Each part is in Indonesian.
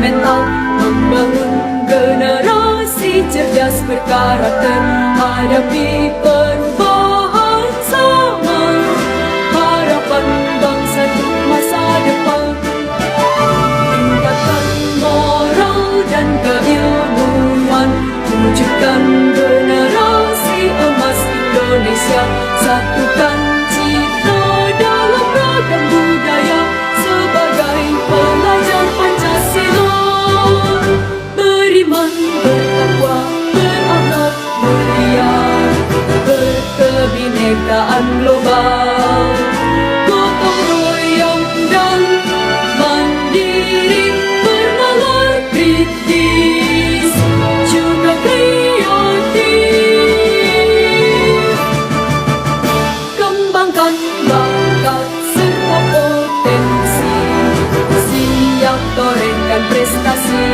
mental, membangun generasi cerdas berkarakter, hadapi perubahan zaman, harapan bangsa untuk masa depan. Tingkatkan moral dan keilmuan, wujudkan generasi emas Indonesia, satukan cita dalam ragam budaya sebagai pelajar Pancasila. Beriman, bertakwa, berakhlak mulia, berkebinekaan global, gotong royong dan mandiri, bernalar kritis juga kreatif. Kembangkan bakat serta potensi, siap torehkan prestasi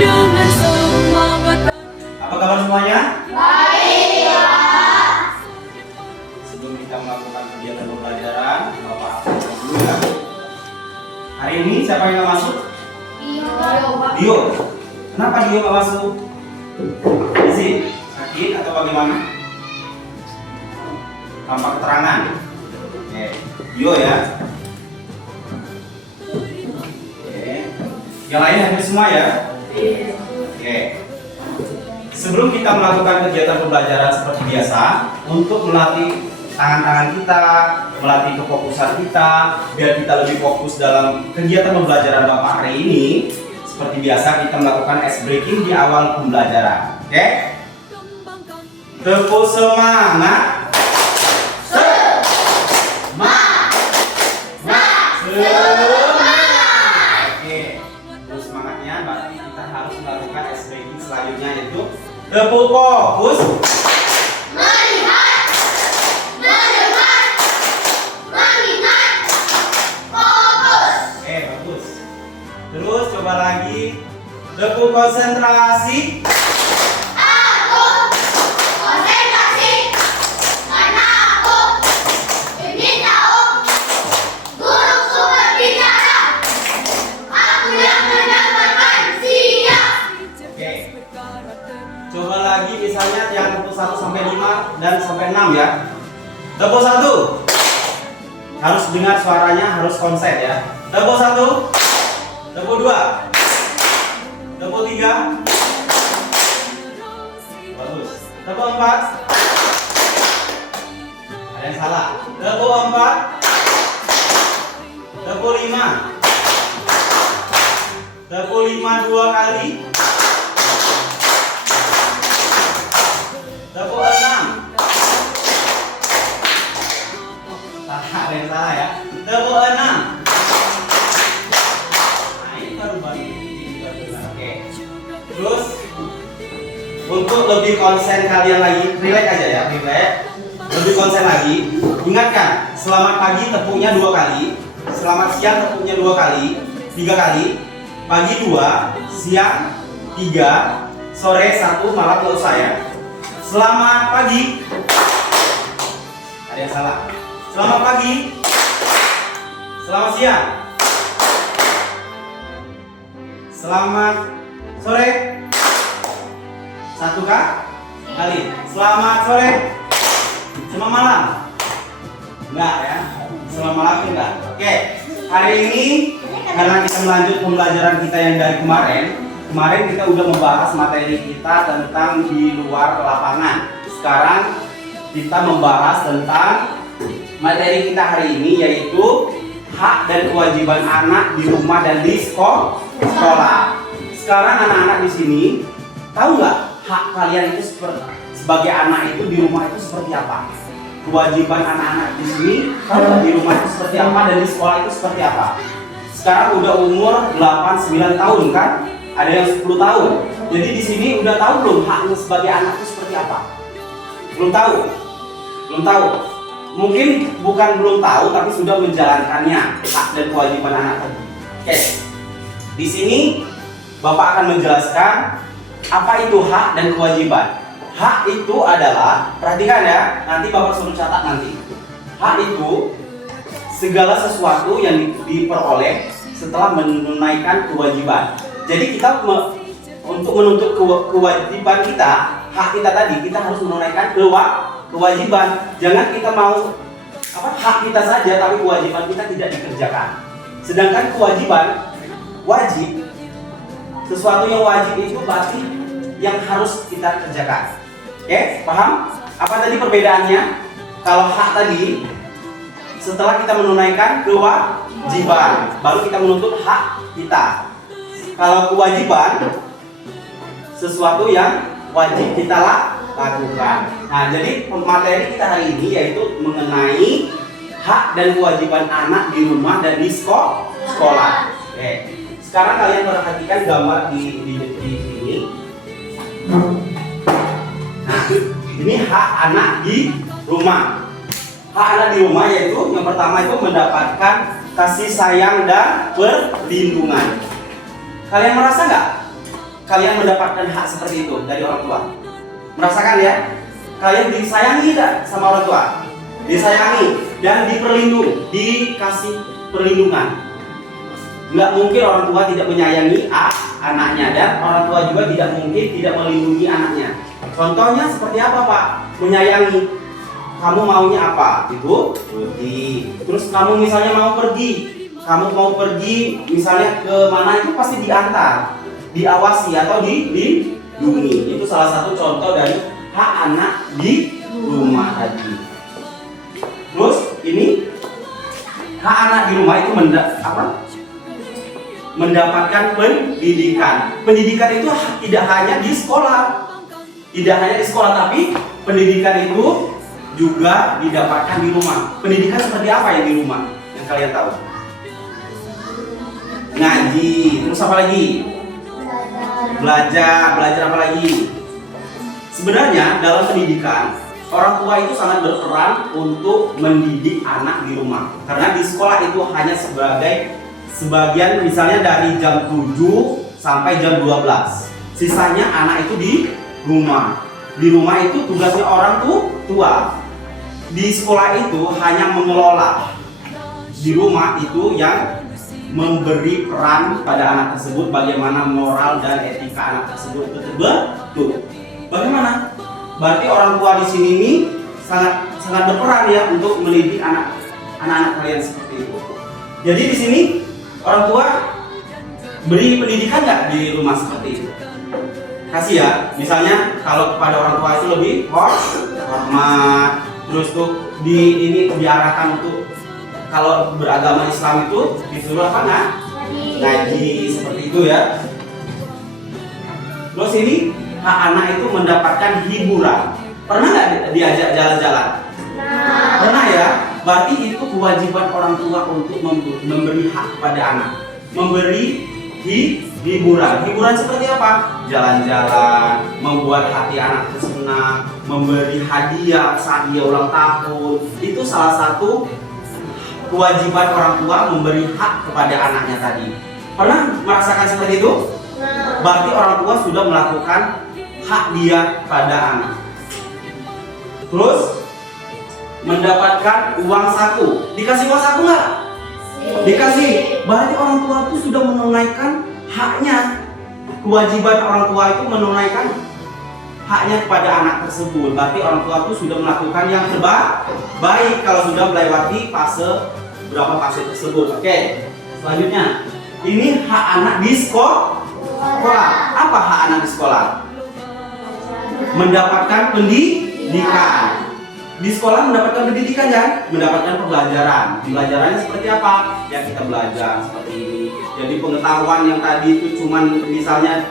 dengan semangat. Apa kabar semuanya? Baik, Pak. Sebelum kita melakukan kegiatan pembelajaran, Bapak absen dulu ya. Hari ini siapa yang nggak masuk? Dio. Kenapa Dio nggak masuk? Izin, sakit atau bagaimana? Tanpa keterangan. Oke, Dio ya. Oke. Yang lain hadir semua ya? Oke. Sebelum kita melakukan kegiatan pembelajaran seperti biasa, untuk melatih tangan-tangan kita, melatih kefokusan kita, biar kita lebih fokus dalam kegiatan pembelajaran Bapak hari ini, seperti biasa kita melakukan ice breaking di awal pembelajaran. Oke? Tepuk semangat. Oke, terus semangatnya berarti kita harus melakukan ice breaking selanjutnya, yaitu tepuk fokus. Melihat, mendengar, mengingat, fokus. Oke, bagus. Terus coba lagi. Tepuk konsentrasi. Aku konsentrasi karena aku ingin tahu guru sumber bicara. Aku yang mendengarkan siap. Oke. Coba lagi misalnya yang tepuk 1 sampai 5 dan sampai 6 ya. Tepuk 1. Harus dengar suaranya, harus konsen ya. Tepuk 1. Tepuk 2. Tepuk 3. Bagus. Tepuk 4. Ada yang salah. Tepuk 4. Tepuk 5. Tepuk 5 2 kali. Tepuk 6. Salah, ada yang salah ya. Tepuk 6. Nah, ini baru benar. Oke. Terus untuk lebih konsen kalian lagi, relax aja ya, relax. Lebih konsen lagi. Ingatkan, selamat pagi tepuknya 2 kali, selamat siang tepuknya 2 kali, 3 kali. Pagi 2, siang 3, sore 1, malam nggak usah ya. Selamat pagi. Ada yang salah. Selamat pagi. Selamat siang. Selamat sore. 1 kali. Selamat sore. Cuma malam? Enggak ya. Selamat malam enggak. Oke. Hari ini karena kita melanjut pembelajaran kita yang dari kemarin. Kemarin kita udah membahas materi kita tentang di luar lapangan. Sekarang kita membahas tentang materi kita hari ini, yaitu hak dan kewajiban anak di rumah dan di sekolah. Sekarang anak-anak di sini tahu nggak hak kalian itu sebagai anak itu di rumah itu seperti apa? Kewajiban anak-anak di sini tahu nggak di rumah itu seperti apa dan di sekolah itu seperti apa? Sekarang udah umur 8-9 tahun kan? Ada yang 10 tahun. Jadi di sini udah tahu belum haknya sebagai anak itu seperti apa? Belum tahu. Belum tahu. Mungkin bukan belum tahu tapi sudah menjalankannya, hak dan kewajiban anak tadi. Oke. Di sini Bapak akan menjelaskan apa itu hak dan kewajiban. Hak itu adalah, perhatikan ya, nanti Bapak suruh catat nanti. Hak itu segala sesuatu yang diperoleh setelah menunaikan kewajiban. Jadi kita untuk menuntut kewajiban kita, hak kita tadi, kita harus menunaikan kewajiban. Jangan kita mau hak kita saja tapi kewajiban kita tidak dikerjakan. Sedangkan kewajiban wajib, sesuatu yang wajib itu berarti yang harus kita kerjakan. Oke, paham? Apa tadi perbedaannya? Kalau hak tadi setelah kita menunaikan kewajiban, baru kita menuntut hak kita. Kalau kewajiban sesuatu yang wajib kita lakukan. Nah, jadi materi kita hari ini yaitu mengenai hak dan kewajiban anak di rumah dan di sekolah. Oke. Sekarang kalian perhatikan gambar di sini. Nah, ini hak anak di rumah. Hak anak di rumah yaitu yang pertama itu mendapatkan kasih sayang dan perlindungan. Kalian merasa nggak? Kalian mendapatkan hak seperti itu dari orang tua? Merasakan ya? Kalian disayangi tidak sama orang tua? Disayangi dan dikasih perlindungan. Nggak mungkin orang tua tidak menyayangi anaknya, dan orang tua juga tidak mungkin tidak melindungi anaknya. Contohnya seperti apa, Pak? Menyayangi. Kamu maunya apa? Ibu pergi. Terus kamu misalnya mau pergi misalnya ke mana, itu pasti diantar, diawasi atau dilindungi. Itu salah satu contoh dari hak anak di rumah tadi. Terus ini hak anak di rumah itu mendapatkan pendidikan. Pendidikan itu tidak hanya di sekolah, tapi pendidikan itu juga didapatkan di rumah. Pendidikan seperti apa yang di rumah yang kalian tahu? Ngaji, terus apa lagi? Belajar apa lagi? Sebenarnya dalam pendidikan, orang tua itu sangat berperan untuk mendidik anak di rumah. Karena di sekolah itu hanya sebagian misalnya dari jam 7 sampai jam 12. Sisanya anak itu di rumah. Di rumah itu tugasnya orang tua. Di sekolah itu hanya mengelola. Di rumah itu yang memberi peran pada anak tersebut, bagaimana moral dan etika anak tersebut itu terbentuk. Bagaimana? Berarti orang tua di sini ini sangat berperan ya untuk mendidik anak-anak kalian seperti itu. Jadi di sini orang tua beri pendidikan nggak di rumah seperti itu? Kasih ya. Misalnya kalau kepada orang tua itu lebih hormat, terus tuh diarahkan untuk kalau beragama Islam itu disuruh apa ngaji seperti itu ya. Terus ini hak anak itu mendapatkan hiburan. Pernah nggak diajak jalan-jalan? Pernah ya. Berarti itu kewajiban orang tua untuk memberi hak pada anak, memberi hiburan. Hiburan seperti apa? Jalan-jalan, membuat hati anak senang, memberi hadiah saat dia ulang tahun. Itu salah satu kewajiban orang tua memberi hak kepada anaknya tadi. Pernah merasakan seperti itu? Berarti orang tua sudah melakukan hak dia pada anak. Terus mendapatkan uang saku. Dikasih uang saku nggak? Dikasih. Berarti orang tua itu sudah menunaikan haknya. Kewajiban orang tua itu menunaikan haknya kepada anak tersebut. Berarti orang tua itu sudah melakukan yang terbaik kalau sudah melewati beberapa fase tersebut. Oke, selanjutnya ini hak anak di sekolah. Apa hak anak di sekolah? Mendapatkan pendidikan. Di sekolah mendapatkan pendidikan ya, mendapatkan pembelajaran. Pembelajarannya seperti apa? Ya kita belajar seperti ini. Jadi pengetahuan yang tadi itu cuman misalnya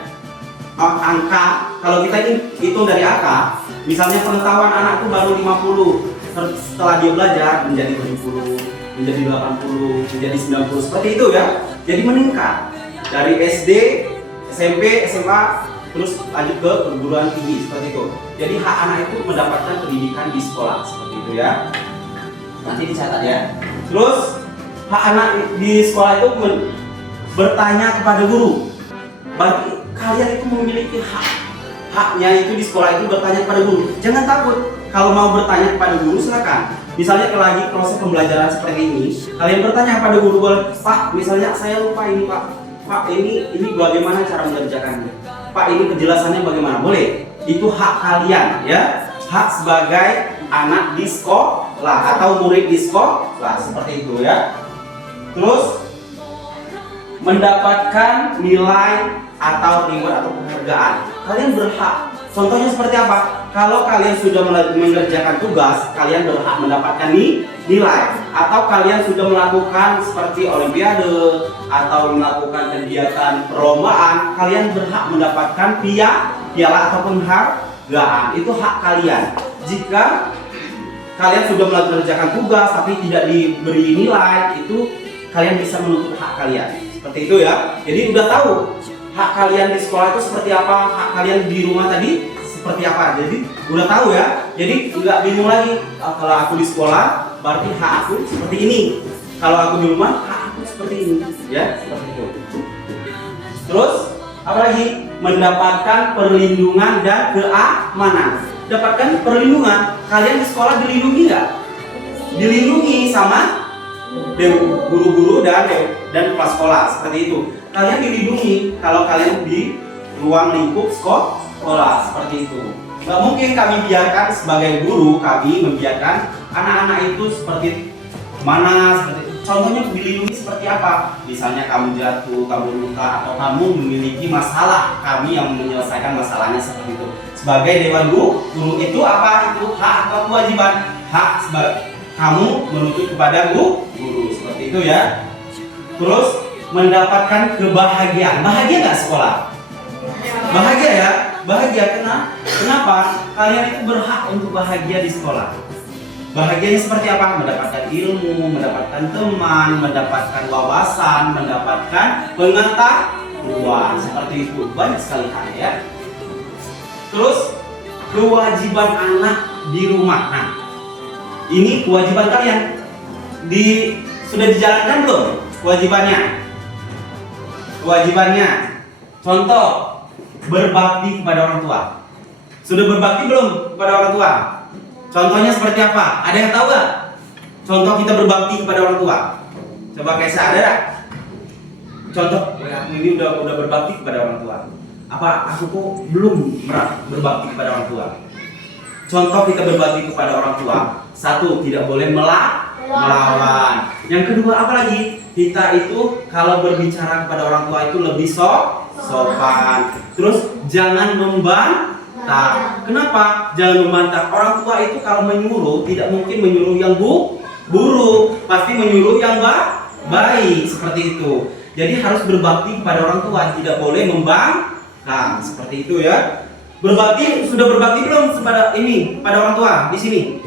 angka, kalau kita hitung dari angka, misalnya pengetahuan anak itu baru 50, setelah dia belajar menjadi 70, menjadi 80, menjadi 90, seperti itu ya. Jadi meningkat dari SD, SMP, SMA, terus lanjut ke perguruan tinggi seperti itu. Jadi hak anak itu mendapatkan pendidikan di sekolah seperti itu ya. Nanti dicatat ya. Terus hak anak di sekolah itu bertanya kepada guru. Bagi kalian itu memiliki haknya itu di sekolah itu bertanya kepada guru. Jangan takut. Kalau mau bertanya kepada guru silakan. misalnya lagi proses pembelajaran seperti ini, kalian bertanya pada guru, Pak, misalnya saya lupa ini Pak ini bagaimana cara mengerjakannya? Pak, ini penjelasannya bagaimana? Boleh. Itu hak kalian ya, hak sebagai anak di sekolah atau murid di sekolah seperti itu ya. Terus mendapatkan nilai atau reward atau penghargaan, kalian berhak. Contohnya seperti apa? Kalau kalian sudah mengerjakan tugas, kalian berhak mendapatkan nilai. Atau kalian sudah melakukan seperti olimpiade atau melakukan kegiatan perlombaan, kalian berhak mendapatkan piala atau penghargaan. Itu hak kalian. Jika kalian sudah mengerjakan tugas tapi tidak diberi nilai, itu kalian bisa menuntut hak kalian. Seperti itu ya. Jadi udah tahu hak kalian di sekolah itu seperti apa, hak kalian di rumah tadi seperti apa. Jadi udah tahu ya. Jadi nggak bingung lagi. Kalau aku di sekolah berarti hak aku seperti ini. Kalau aku di rumah hak aku seperti ini. Ya, seperti itu. Terus apa lagi? Mendapatkan perlindungan dan keamanan. Dapatkan perlindungan. Kalian di sekolah dilindungi nggak? Dilindungi sama guru-guru dan kepala sekolah seperti itu. Kalian dilindungi kalau kalian di ruang lingkup sekolah seperti itu. Nggak mungkin kami biarkan sebagai guru, kami membiarkan anak-anak itu seperti mana, seperti itu. Contohnya dilindungi seperti apa? Misalnya kamu jatuh, kamu luka, atau kamu memiliki masalah, kami yang menyelesaikan masalahnya seperti itu. Sebagai dewan guru itu apa? Itu hak atau kewajiban? Hak sebagai kamu menuntut kepada guru seperti itu ya. Terus mendapatkan kebahagiaan. Bahagia nggak sekolah? Bahagia ya? Bahagia. Kenapa? Kalian itu berhak untuk bahagia di sekolah. Bahagianya seperti apa? Mendapatkan ilmu, mendapatkan teman, mendapatkan wawasan, mendapatkan pengetahuan. Seperti itu. Banyak sekali hal ya. Terus kewajiban anak di rumah. Nah, ini kewajiban kalian. Sudah dijalankan belum kewajibannya? Kewajibannya, contoh berbakti kepada orang tua. Sudah berbakti belum kepada orang tua? Contohnya seperti apa? Ada yang tahu gak? Contoh kita berbakti kepada orang tua. Coba kayak saya ada gak? Contoh, aku ini udah berbakti kepada orang tua. Apa aku kok belum berbakti kepada orang tua? Contoh kita berbakti kepada orang tua. Satu, tidak boleh melawan. Yang kedua apa lagi? Kita itu kalau berbicara kepada orang tua itu lebih sopan. Terus jangan membantah. Kenapa? Jangan membantah. Orang tua itu kalau menyuruh tidak mungkin menyuruh yang buruk, pasti menyuruh yang baik seperti itu. Jadi harus berbakti kepada orang tua, tidak boleh membangkang seperti itu ya. Berbakti, sudah berbakti belum pada orang tua di sini?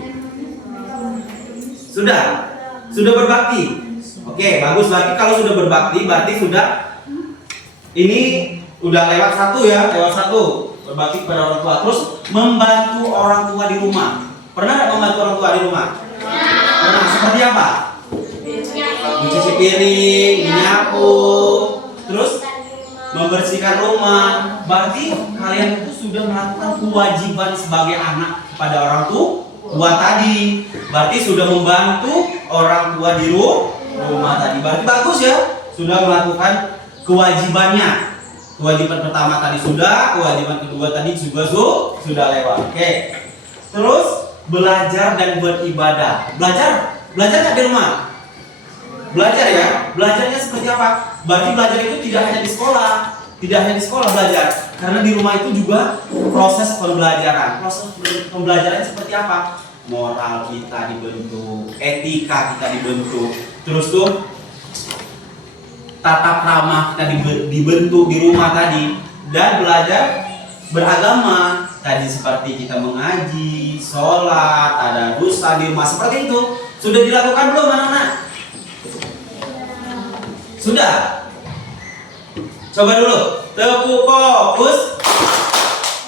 Sudah berbakti. Oke, bagus. Berarti kalau sudah berbakti, berarti sudah lewat satu berbakti kepada orang tua. Terus membantu orang tua di rumah. Pernah nggak membantu orang tua di rumah? Pernah. Seperti apa? Mencuci piring, menyapu, terus membersihkan rumah. Berarti kalian itu sudah melakukan kewajiban sebagai anak kepada orang tua tadi. Berarti sudah membantu orang tua di rumah tadi. Berarti bagus ya, sudah melakukan kewajibannya. Kewajiban pertama tadi sudah, kewajiban kedua tadi juga sudah lewat. Oke. Terus belajar dan beribadah. Belajar nggak di rumah? Belajar ya. Belajarnya seperti apa? Berarti belajar itu tidak hanya di sekolah. Tidak hanya di sekolah belajar, karena di rumah itu juga proses pembelajaran. Proses pembelajarannya seperti apa? Moral kita dibentuk, etika kita dibentuk, terus tuh tata krama kita dibentuk di rumah tadi, dan belajar beragama tadi seperti kita mengaji, sholat, ada dosa di rumah seperti itu. Sudah dilakukan belum anak-anak? Sudah. Coba dulu, tepuk fokus.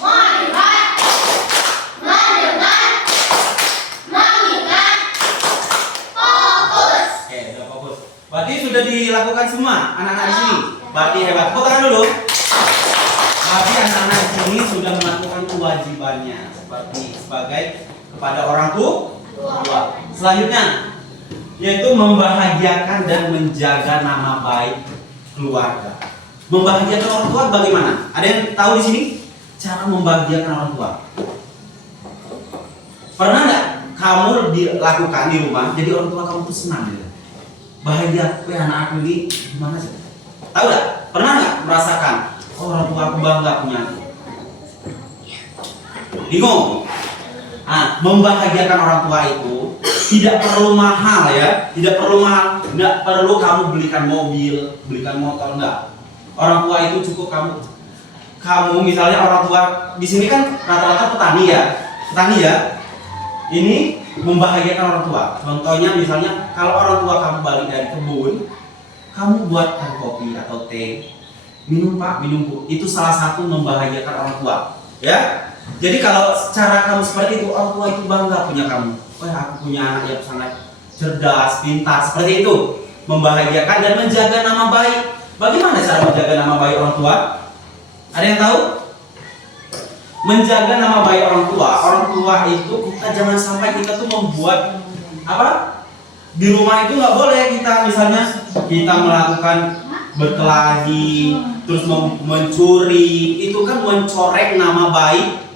Melihat, mendengar, mengingat, fokus. Oke, udah fokus. Berarti sudah dilakukan semua anak-anak di sini. Berarti hebat. Tepuk tangan dulu. Berarti anak-anak di sini sudah melakukan kewajibannya seperti sebagai kepada orang Tua. Selanjutnya yaitu membahagiakan dan menjaga nama baik keluarga. Membahagiakan orang tua bagaimana? Ada yang tahu di sini cara membahagiakan orang tua? Pernah nggak kamu dilakukan di rumah jadi orang tua kamu tuh senang gitu? Bahagia, anak aku ini gimana sih? Tahu nggak? Pernah nggak merasakan orang tua aku bangga punya aku? Bingung? Membahagiakan orang tua itu tidak perlu mahal ya, tidak perlu mahal, tidak perlu kamu belikan mobil, belikan motor, enggak. Orang tua itu cukup kamu misalnya orang tua di sini kan rata-rata petani ya. Ini membahagiakan orang tua. Contohnya misalnya kalau orang tua kamu balik dari kebun, kamu buatkan kopi atau teh, minum Pak, minum Bu. Itu salah satu membahagiakan orang tua, ya. Jadi kalau cara kamu seperti itu, orang tua itu bangga punya kamu. Oh ya, aku punya anak yang sangat cerdas, pintar, seperti itu. Membahagiakan dan menjaga nama baik. Bagaimana cara menjaga nama baik orang tua? Ada yang tahu? Menjaga nama baik orang tua itu kita jangan sampai kita tuh membuat apa? Di rumah itu nggak boleh kita misalnya kita melakukan berkelahi, terus mencuri, itu kan mencoreng nama baik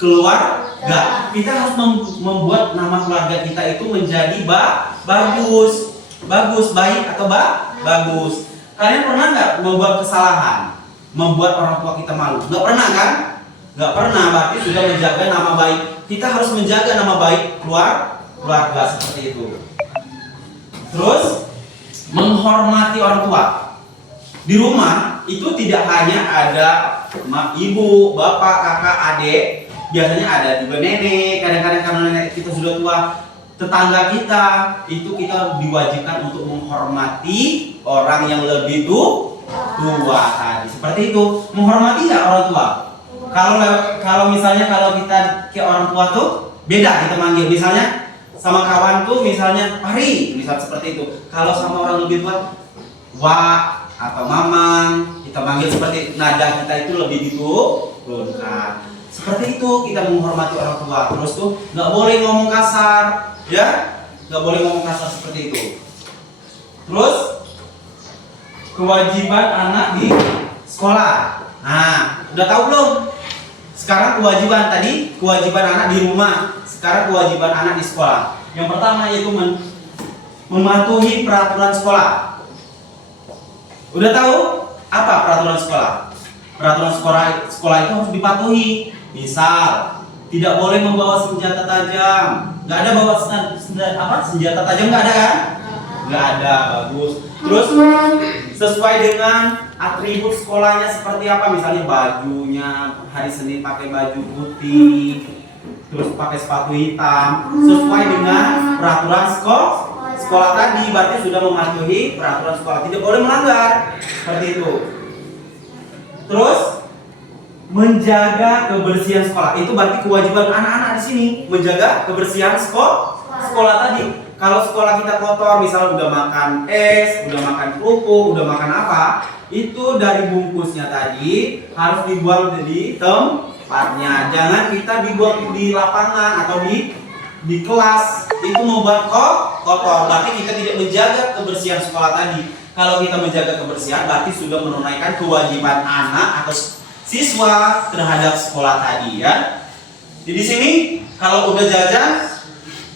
keluarga. Kita harus membuat nama keluarga kita itu menjadi bagus, baik atau bagus. Kalian pernah nggak membuat kesalahan, membuat orang tua kita malu? Nggak pernah kan? Nggak pernah, berarti sudah menjaga nama baik. Kita harus menjaga nama baik keluarga seperti itu. Terus menghormati orang tua. Di rumah itu tidak hanya ada ibu, bapak, kakak, adik. Biasanya ada juga nenek, kadang-kadang karena nenek kita sudah tua, tetangga kita, itu kita diwajibkan untuk menghormati orang yang lebih tua tadi. Seperti itu, menghormati nggak orang tua? Kalau misalnya kalau kita ke orang tua tuh beda kita manggil, misalnya sama kawan tuh misalnya Pari, misal seperti itu. Kalau sama orang lebih tua, Wak atau Mamang, kita manggil seperti nada kita itu lebih diturunkan. Seperti itu kita menghormati orang tua. Terus tuh nggak boleh ngomong kasar, ya, nggak boleh ngomong kasar seperti itu. Terus kewajiban anak di sekolah. Nah, udah tahu belum? Sekarang kewajiban anak di rumah. Sekarang kewajiban anak di sekolah. Yang pertama yaitu mematuhi peraturan sekolah. Udah tahu apa peraturan sekolah? Peraturan sekolah itu harus dipatuhi. Misal, tidak boleh membawa senjata tajam. Nggak ada bawa senjata tajam, nggak ada kan? Nggak ada, bagus. Terus sesuai dengan atribut sekolahnya seperti apa? Misalnya bajunya hari Senin pakai baju putih, terus pakai sepatu hitam. Sesuai dengan peraturan sekolah tadi, berarti sudah mematuhi peraturan sekolah. Tidak boleh melanggar seperti itu. Terus menjaga kebersihan sekolah, itu berarti kewajiban anak-anak di sini menjaga kebersihan sekolah tadi. Kalau sekolah kita kotor, misal udah makan es, udah makan kerupuk, udah makan apa, itu dari bungkusnya tadi harus dibuang di tempatnya. Jangan kita dibuang di lapangan atau di kelas, itu membuat kotor. Berarti kita tidak menjaga kebersihan sekolah tadi. Kalau kita menjaga kebersihan, berarti sudah menunaikan kewajiban anak atau siswa terhadap sekolah tadi, ya. Di sini kalau udah jajan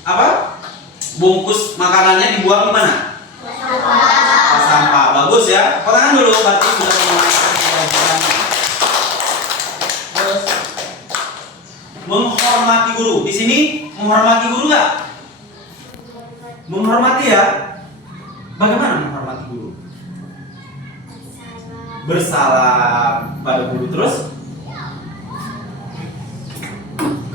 apa? Bungkus makanannya dibuang di mana? Sampah. Bagus ya. Tangan dulu, berarti sudah menunaikan kewajiban. Terus menghormati guru. Di sini menghormati guru nggak? Menghormati ya. Bagaimana menghormati guru? Bersalam pada guru. Terus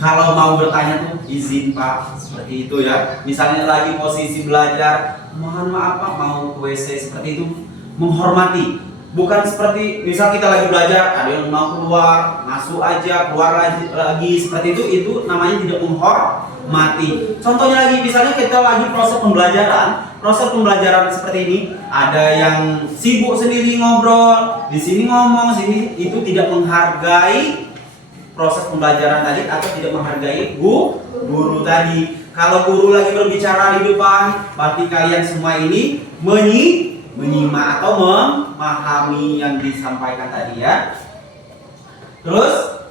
kalau mau bertanya tuh izin Pak, seperti itu ya. Misalnya lagi posisi belajar, mohon maaf Pak, mau ke WC, seperti itu. Menghormati. Bukan seperti misal kita lagi belajar, ada yang mau keluar, masuk aja, keluar lagi, seperti itu namanya tidak menghormati. Contohnya lagi, misalnya kita lagi proses pembelajaran seperti ini, ada yang sibuk sendiri ngobrol, di sini ngomong, sini itu tidak menghargai proses pembelajaran tadi atau tidak menghargai guru tadi. Kalau guru lagi berbicara di depan, berarti kalian semua ini menyimak atau memahami yang disampaikan tadi ya. Terus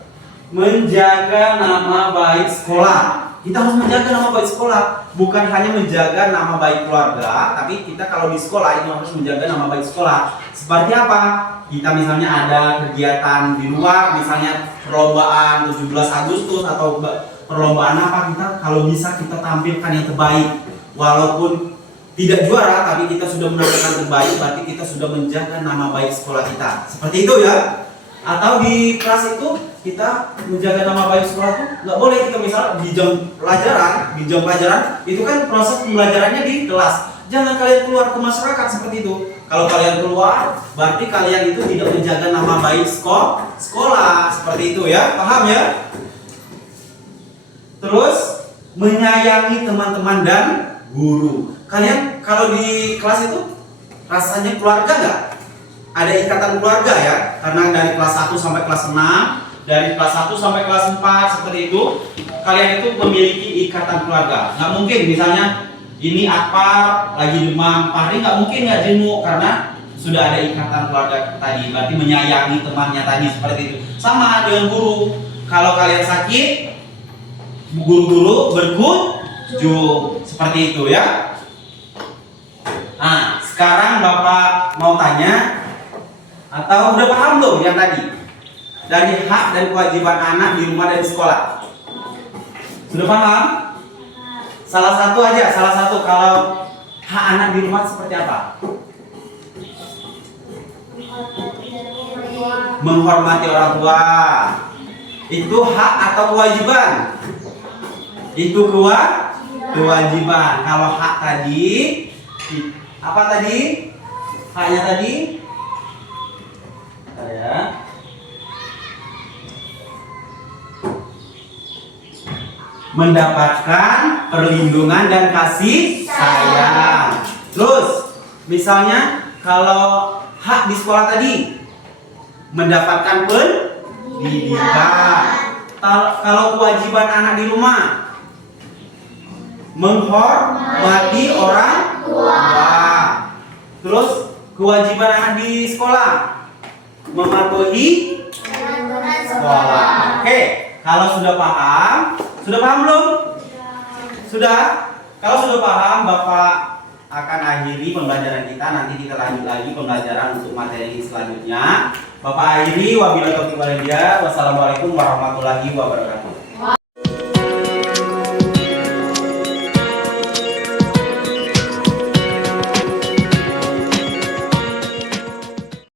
menjaga nama baik sekolah. Kita harus menjaga nama baik sekolah, bukan hanya menjaga nama baik keluarga, tapi kita kalau di sekolah itu harus menjaga nama baik sekolah. Seperti apa? Kita misalnya ada kegiatan di luar, misalnya perlombaan 17 Agustus atau perlombaan apa, kita kalau bisa kita tampilkan yang terbaik. Walaupun tidak juara, tapi kita sudah menampilkan terbaik, berarti kita sudah menjaga nama baik sekolah kita. Seperti itu ya. Atau di kelas itu kita menjaga nama baik sekolah itu nggak boleh kita misal di jam pelajaran itu kan proses pembelajarannya di kelas. Jangan kalian keluar ke masyarakat seperti itu. Kalau kalian keluar, berarti kalian itu tidak menjaga nama baik sekolah seperti itu ya. Paham ya? Terus menyayangi teman-teman dan guru. Kalian kalau di kelas itu rasanya keluarga nggak? Ada ikatan keluarga ya, karena dari kelas 1 sampai kelas 6, dari kelas 1 sampai kelas 4 seperti itu, kalian itu memiliki ikatan keluarga. Nggak mungkin misalnya ini Akbar lagi demam, Fahri nggak mungkin nggak jenguk karena sudah ada ikatan keluarga tadi, berarti menyayangi temannya tadi seperti itu. Sama dengan guru, kalau kalian sakit, guru-guru berkunjung seperti itu ya. Nah, sekarang Bapak mau tanya, atau udah paham belum yang tadi? Dari hak dan kewajiban anak di rumah dan di sekolah. Sudah paham? Salah satu kalau hak anak di rumah seperti apa? Menghormati orang tua. Itu hak atau kewajiban? Itu kewajiban. Kalau hak tadi, apa tadi? Haknya tadi? Ya. Mendapatkan perlindungan dan kasih sayang. Terus, misalnya kalau hak di sekolah tadi mendapatkan pendidikan. Kalau kewajiban anak di rumah menghormati orang tua. Terus kewajiban anak di sekolah mematuhi sekolah. Oke, kalau sudah paham belum? Sudah? Kalau sudah paham, Bapak akan akhiri pembelajaran kita. Nanti kita lanjut lagi pembelajaran untuk materi selanjutnya. Bapak akhiri, wabillahi taufiq wal hidayah. Wassalamualaikum warahmatullahi wabarakatuh.